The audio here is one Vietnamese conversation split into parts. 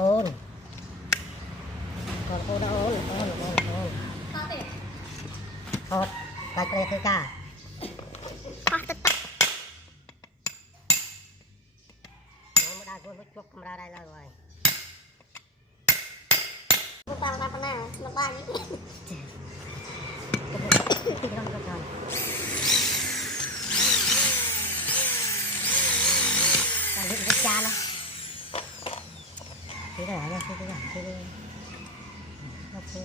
ôn còn cô đã ôn hột gạch nàyคือcả nó mới đai nó chốt camera đây là rồi một bao ba con nào một bao nhỉ còn hiện cái cha nó thế này nha thế này thế này ok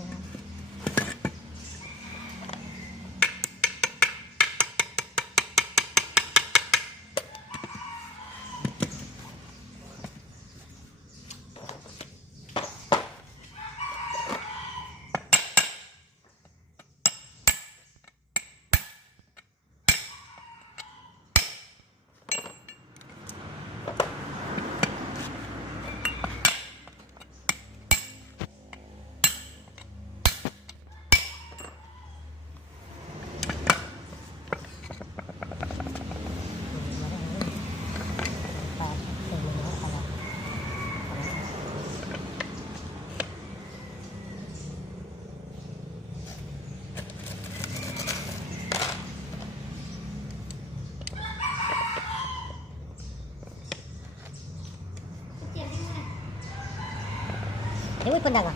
vui pun dah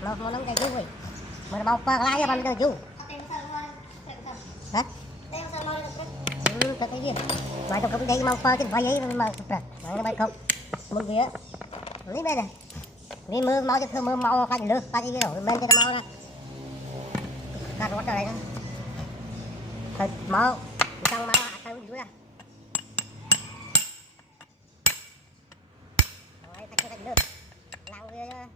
mau nong kayak vui mau apa lagi apa udah ju hả cái gì bài tôi cũng đây mau qua cái vai ấy mà sụp nó bay không mưa kia lý bên này vì mưa mau cho mưa mau cái gì nữa cái gì rồi bên cho nó mau ra cắt rót ra đây thôi mau xong mau tao dưới ra rồi cái gì nữa làm kia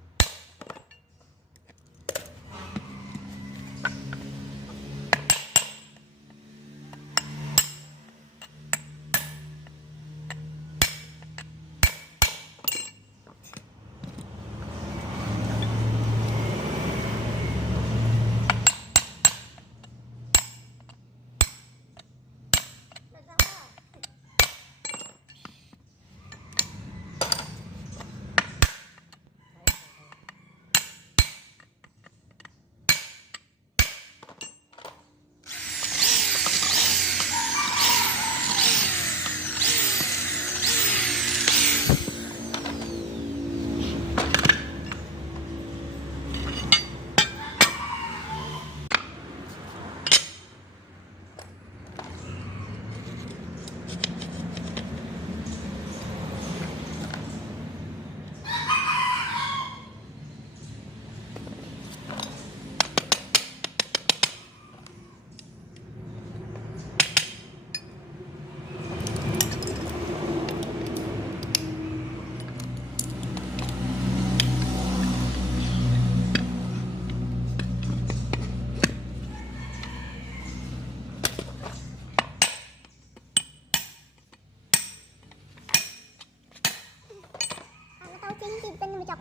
chứ tên mà chọc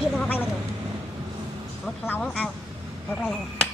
biết nó bay mà được một lâu nó ăn được đây này